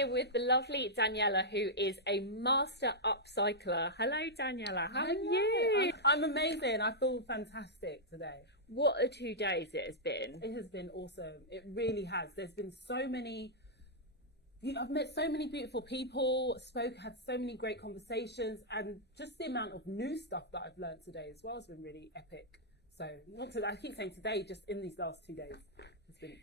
here with the lovely Daniella, who is a master upcycler. Hello, Daniella. How are you? I'm amazing. I feel fantastic today. What a 2 days it has been. It has been awesome. It really has. There's been so many. I've met so many beautiful people, had so many great conversations, and just the amount of new stuff that I've learned today as well has been really epic. So I keep saying today, just in these last 2 days, it's been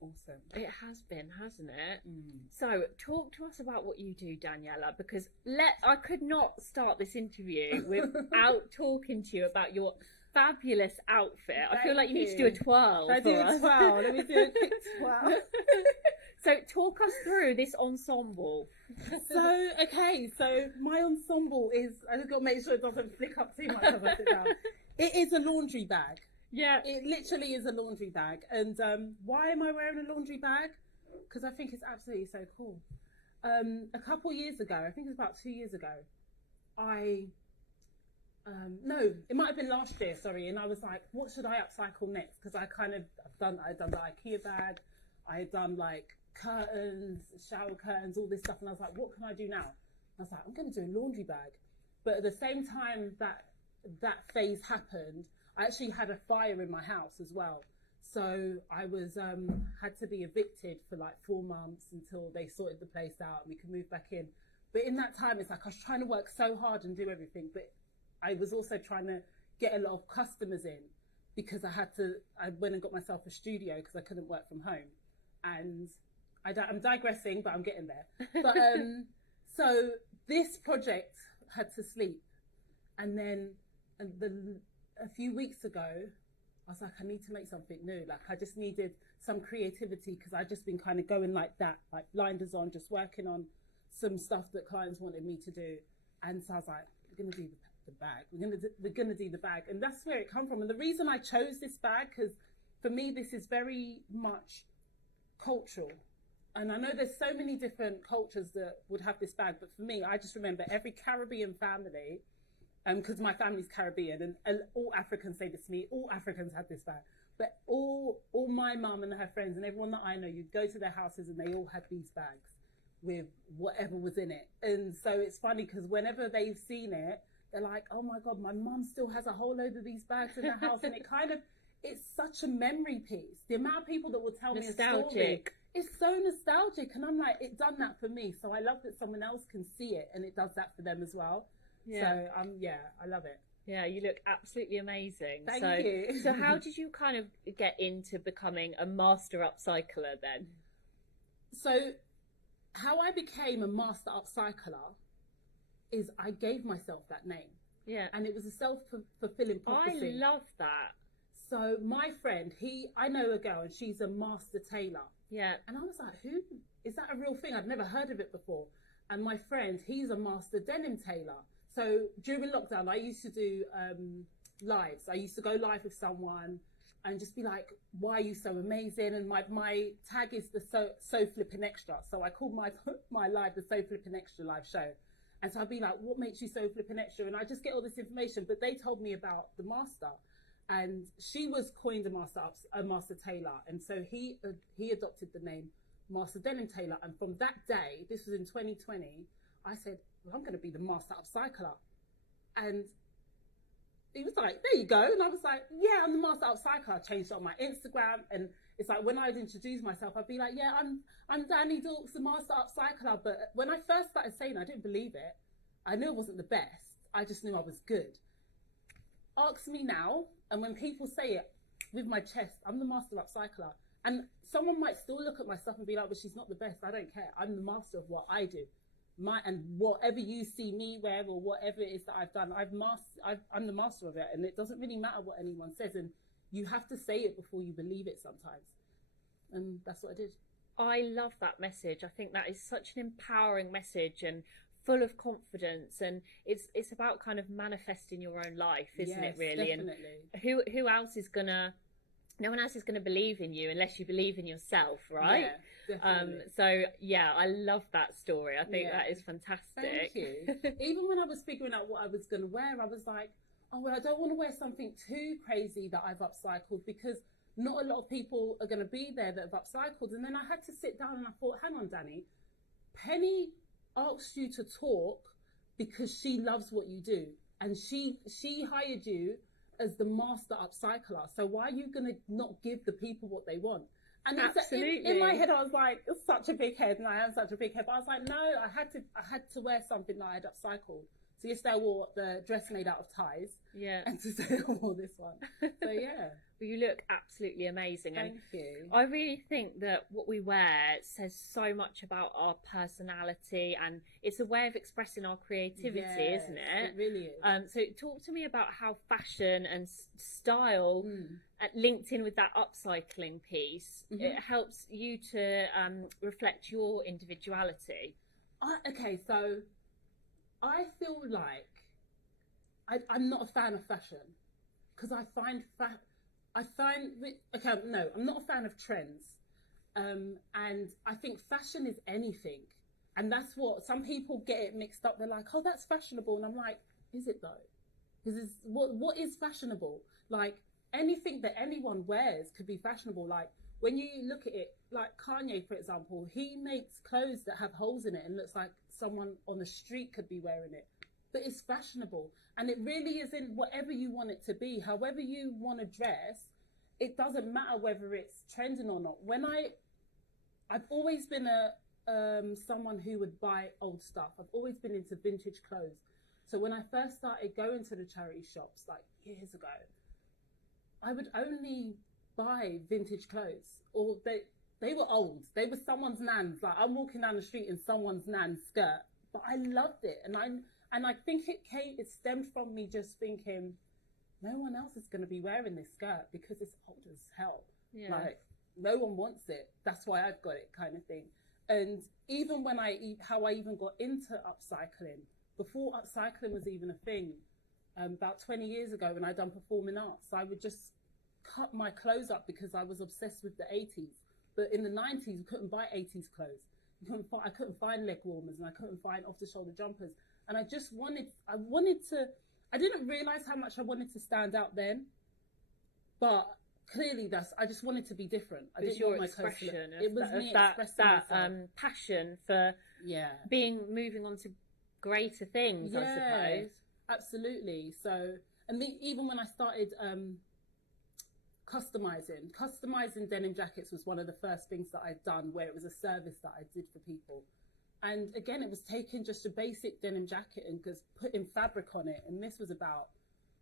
awesome. It has been, hasn't it? Mm. So talk to us about what you do, Daniella, because I could not start this interview without talking to you about your fabulous outfit. I feel like you need to do a twirl. I do a twirl. Let me do a quick twirl. So talk us through this ensemble. So my ensemble is, I just got to make sure it doesn't flick up too much as I sit down. It is a laundry bag. Yeah. It literally is a laundry bag. And why am I wearing a laundry bag? Because I think it's absolutely so cool. A couple years ago, I think it was about 2 years ago, no, it might have been last year, sorry. And I was like, what should I upcycle next? Because I'd done the IKEA bag. I had done like curtains, shower curtains, all this stuff. And I was like, what can I do now? I was like, I'm going to do a laundry bag. But at the same time that phase happened, I actually had a fire in my house as well. So I was had to be evicted for like 4 months until they sorted the place out and we could move back in. But in that time, it's like I was trying to work so hard and do everything, but I was also trying to get a lot of customers in because I went and got myself a studio because I couldn't work from home. And I'm digressing, but I'm getting there. But so this project had to sleep, and then a few weeks ago, I was like, I need to make something new. Like I just needed some creativity because I'd just been kind of going like that, like blinders on, just working on some stuff that clients wanted me to do. And so I was like, we're gonna do the bag. We're gonna do the bag, and that's where it come from. And the reason I chose this bag, because for me this is very much cultural. And I know there's so many different cultures that would have this bag, but for me, I just remember every Caribbean family, because my family's Caribbean, and all Africans say this to me, all Africans had this bag. But all my mum and her friends and everyone that I know, you'd go to their houses and they all had these bags with whatever was in it. And so it's funny because whenever they've seen it, they're like, oh my God, my mum still has a whole load of these bags in her house. And it's such a memory piece. The amount of people that will tell me a story, it's so nostalgic. And I'm like, it done that for me. So I love that someone else can see it and it does that for them as well. Yeah. So I love it. Yeah, you look absolutely amazing. Thank you. So how did you kind of get into becoming a master upcycler then? So how I became a master upcycler is I gave myself that name. Yeah. And it was a self-fulfilling prophecy. I love that. So my friend, I know a girl and she's a master tailor. Yeah. And I was like, who? Is that a real thing? I'd never heard of it before. And my friend, he's a master denim tailor. So during lockdown, I used to do lives. I used to go live with someone and just be like, why are you so amazing? And my tag is the so flipping extra. So I called my live the So Flipping Extra live show. And so I'd be like, what makes you so flipping extra? And I just get all this information. But they told me about the master. And she was coined a master tailor. And so he adopted the name Master Denim Tailor. And from that day, this was in 2020, I said, well, I'm going to be the master upcycler. And he was like, there you go. And I was like, yeah, I'm the master upcycler. I changed it on my Instagram. And it's like, when I'd introduce myself, I'd be like, yeah, I'm Danny Dawkins, the master upcycler. But when I first started saying it, I didn't believe it. I knew it wasn't the best. I just knew I was good. Ask me now. And when people say it with my chest, I'm the master upcycler. And someone might still look at my stuff and be like, well, she's not the best. I don't care. I'm the master of what I do. And whatever you see me wear or whatever it is that I've done, I'm the master of it. And it doesn't really matter what anyone says. And you have to say it before you believe it sometimes. And that's what I did. I love that message. I think that is such an empowering message and full of confidence, and it's about kind of manifesting your own life, isn't it, really? Definitely. And who else is gonna, no one else is gonna believe in you unless you believe in yourself, right? Yeah, definitely. So yeah, I love that story. I think that is fantastic. Thank you. Even when I was figuring out what I was gonna wear, I was like, oh well, I don't want to wear something too crazy that I've upcycled, because not a lot of people are going to be there that have upcycled. And then I had to sit down and I thought, hang on, Danny, Penny asks you to talk because she loves what you do, and she hired you as the master upcycler. So why are you gonna not give the people what they want? And Absolutely. in my head, I was like, it's such a big head, and I am such a big head. But I was like, no, I had to wear something that I had upcycled. So yesterday I wore the dress made out of ties. Yeah. And today I wore this one. So yeah. Well, you look absolutely amazing. Thank you. I really think that what we wear says so much about our personality, and it's a way of expressing our creativity, isn't it? It really is. So talk to me about how fashion and style linked in with that upcycling piece, it helps you to reflect your individuality. Okay, so I feel like I'm not a fan of fashion, because I'm not a fan of trends. And I think fashion is anything. And that's what some people get it mixed up. They're like, oh, that's fashionable. And I'm like, is it though? Because what is fashionable? Like, anything that anyone wears could be fashionable. Like, when you look at it, like Kanye, for example, he makes clothes that have holes in it and looks like someone on the street could be wearing it. But it's fashionable. And it really is in whatever you want it to be. However you want to dress, it doesn't matter whether it's trending or not. I've always been someone who would buy old stuff. I've always been into vintage clothes. So when I first started going to the charity shops, like years ago, I would only buy vintage clothes, or they were old. They were someone's nan's. Like, I'm walking down the street in someone's nan's skirt, but I loved it, and I think it stemmed from me just thinking, no one else is going to be wearing this skirt because it's old as hell. Yeah. Like, no one wants it. That's why I've got it, kind of thing. And even how I even got into upcycling, before upcycling was even a thing, about 20 years ago when I done performing arts, I would just cut my clothes up because I was obsessed with the 80s. But in the 90s, you couldn't buy 80s clothes. I couldn't find leg warmers, and I couldn't find off-the-shoulder jumpers. And I didn't realise how much I wanted to stand out then. But clearly I just wanted to be different. I didn't want my expression. It was me expressing myself. Passion for moving on to greater things, I suppose. Absolutely. So, and even when I started customizing denim jackets was one of the first things that I'd done, where it was a service that I did for people. And again, it was taking just a basic denim jacket and just putting fabric on it. And this was about,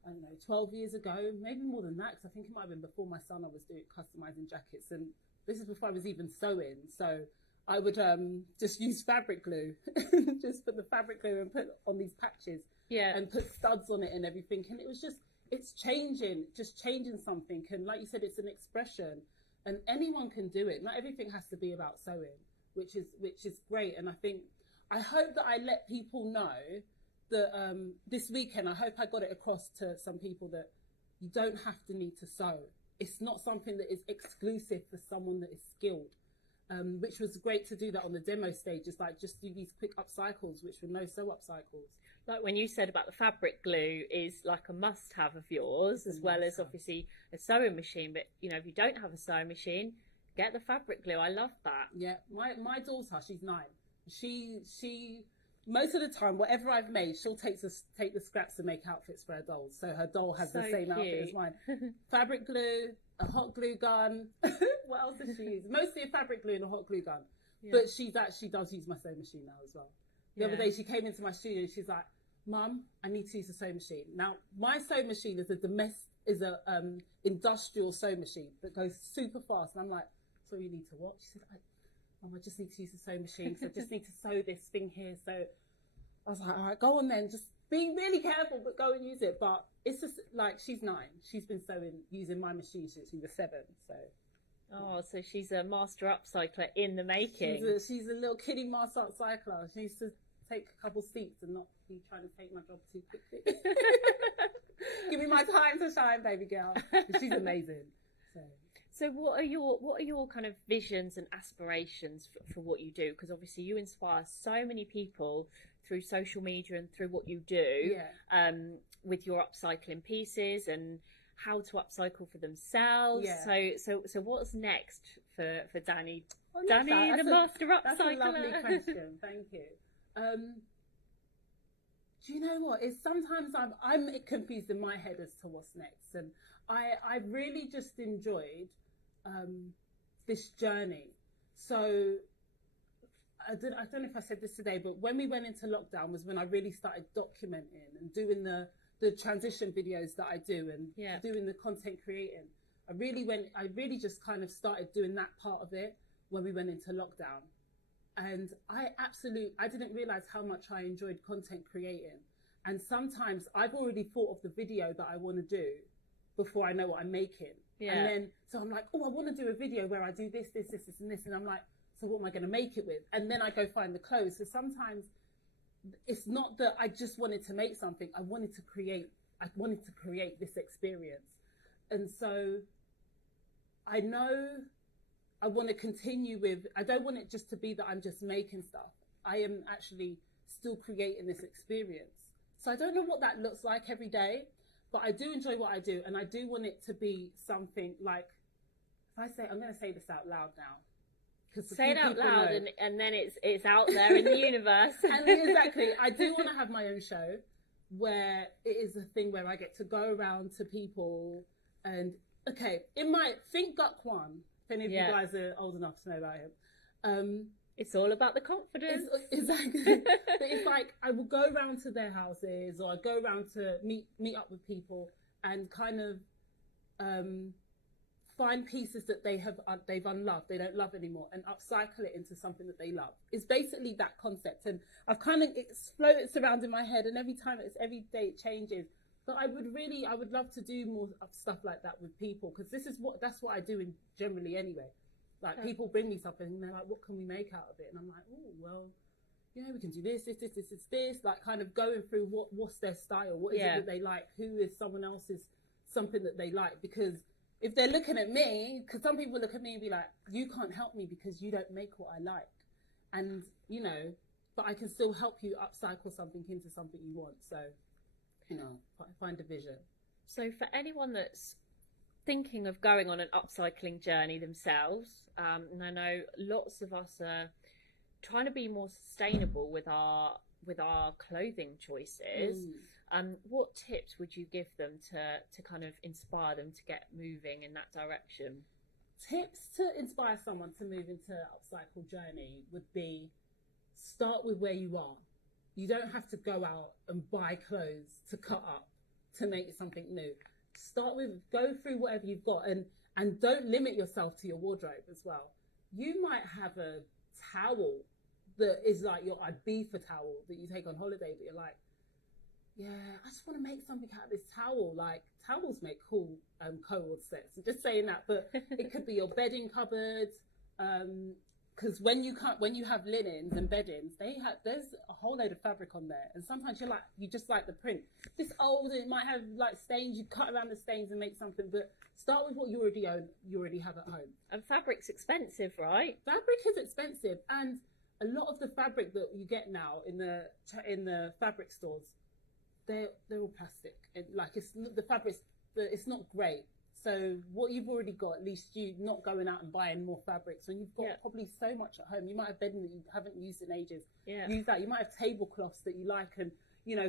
I don't know, 12 years ago, maybe more than that, because I think it might have been before my son I was doing customizing jackets. And this is before I was even sewing. So I would just use fabric glue, just put the fabric glue and put on these patches and put studs on it and everything. And it was just, it's changing something. And like you said, it's an expression, and anyone can do it. Not everything has to be about sewing, which is great. And I hope that I let people know that this weekend, I hope I got it across to some people that you don't have to need to sew. It's not something that is exclusive for someone that is skilled. Which was great to do that on the demo stage. It's like, just do these quick upcycles, which were no sew upcycles. Like when you said about the fabric glue is like a must-have of yours, as well as obviously a sewing machine. But if you don't have a sewing machine, get the fabric glue. I love that. Yeah, my daughter, she's 9. She most of the time, whatever I've made, she'll take the scraps and make outfits for her dolls. So her doll has the same outfit as mine. Fabric glue, a hot glue gun. What else does she use? Mostly a fabric glue and a hot glue gun. Yeah. But she does use my sewing machine now as well. The other day she came into my studio and she's like, Mum, I need to use a sewing machine. Now, my sewing machine is a industrial sewing machine that goes super fast. And I'm like, so you need to what? She said, I just need to use the sewing machine. So I just need to sew this thing here. So I was like, all right, go on then. Just be really careful, but go and use it. But it's just like, she's 9. She's been using my machine since she was 7. So. Oh, so she's a master upcycler in the making. She's a little kiddie master upcycler. She needs to take a couple seats and not be trying to take my job too quickly. Give me my time to shine, baby girl. She's amazing. So what are your kind of visions and aspirations for what you do? Because obviously you inspire so many people through social media and through what you do, with your upcycling pieces and how to upcycle for themselves. Yeah. So what's next for Danny? Oh, Danny, the master upcycler. That's a lovely question. Thank you. Do you know what? It's sometimes I'm confused in my head as to what's next, and I really just enjoyed this journey. So I don't know if I said this today, but when we went into lockdown was when I really started documenting and doing the transition videos that I do and doing the content creating. I really just kind of started doing that part of it when we went into lockdown. And I didn't realize how much I enjoyed content creating. And sometimes I've already thought of the video that I want to do before I know what I'm making. Yeah. And then, so I'm like, oh, I want to do a video where I do this, and this. And I'm like, so what am I going to make it with? And then I go find the clothes. So sometimes it's not that I just wanted to make something. I wanted to create this experience. And so I know I want to continue with, I don't want it just to be that I'm just making stuff. I am actually still creating this experience. So I don't know what that looks like every day, but I do enjoy what I do. And I do want it to be something like, I'm going to say this out loud now. Say it out loud and then it's out there in the universe. And exactly. I do want to have my own show where it is a thing where I get to go around to people and, okay, think Gukwan. If any of you guys are old enough to know about him. It's all about the confidence. Exactly. But it's like I will go around to their houses, or I go around to meet up with people and kind of find pieces that they've unloved, they don't love anymore, and upcycle it into something that they love. It's basically that concept, and I've kind of floats around in my head, and every day it changes. But I would love to do more stuff like that with people, because that's what I do generally anyway. Like people bring me something and they're like, what can we make out of it? And I'm like, oh, well, we can do this, like kind of going through what's their style, what is it that they like, who is someone else's something that they like. Because if they're looking at me, because some people look at me and be like, you can't help me because you don't make what I like. And, but I can still help you upcycle something into something you want. So, find a vision. So for anyone that's thinking of going on an upcycling journey themselves, and I know lots of us are trying to be more sustainable with our clothing choices. What tips would you give them to kind of inspire them to get moving in that direction? Tips to inspire someone to move into an upcycle journey would be, start with where you are. You don't have to go out and buy clothes to cut up to make something new. Go through whatever you've got, and don't limit yourself to your wardrobe as well. You might have a towel that is like your Ibiza towel that you take on holiday, but you're like, I just want to make something out of this towel. Like, towels make cool co-ord sets. I'm just saying that, but it could be your bedding cupboards. Because when you have linens and beddings, there's a whole load of fabric on there, and sometimes you just like the print. This old, it might have like stains. You cut around the stains and make something, but start with what you already own, you already have at home. And fabric's expensive, right? Fabric is expensive, and a lot of the fabric that you get now in the fabric stores, they're all plastic. It's not great. So what you've already got, at least you not going out and buying more fabrics. When you've got probably so much at home, you might have bedding that you haven't used in ages. Yeah. Use that. You might have tablecloths that you like, and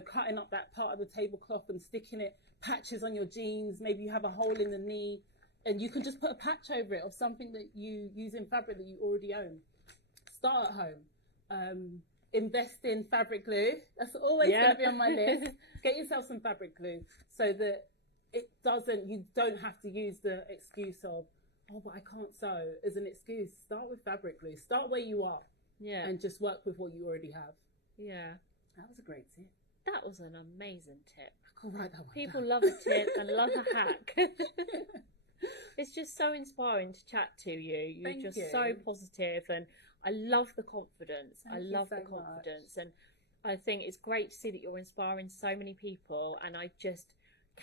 cutting up that part of the tablecloth and sticking it, patches on your jeans. Maybe you have a hole in the knee, and you can just put a patch over it of something that you use in fabric that you already own. Start at home. Invest in fabric glue. That's always going to be on my list. Get yourself some fabric glue so that you don't have to use the excuse of, oh, but I can't sew as an excuse. Start with fabric glue. Start where you are. Yeah. And just work with what you already have. Yeah. That was a great tip. That was an amazing tip. I can write that one People down. love a tip and love a hack. It's just so inspiring to chat to you. You're just so positive, and I love the confidence. I love the confidence. And I think it's great to see that you're inspiring so many people, and I just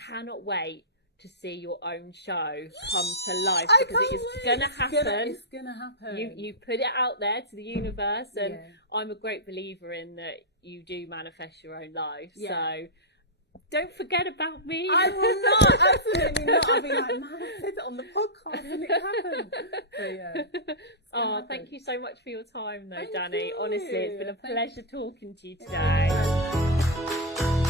cannot wait to see your own show come to life, because it is going to happen. It's going to happen. You put it out there to the universe, and I'm a great believer in that you do manifest your own life. So don't forget about me. I will not, absolutely not. I'll be like, man, I said it on the podcast and it happened. So yeah. Oh, thank you so much for your time though, Thank Danny. you. Honestly, it's been a pleasure talking to you today.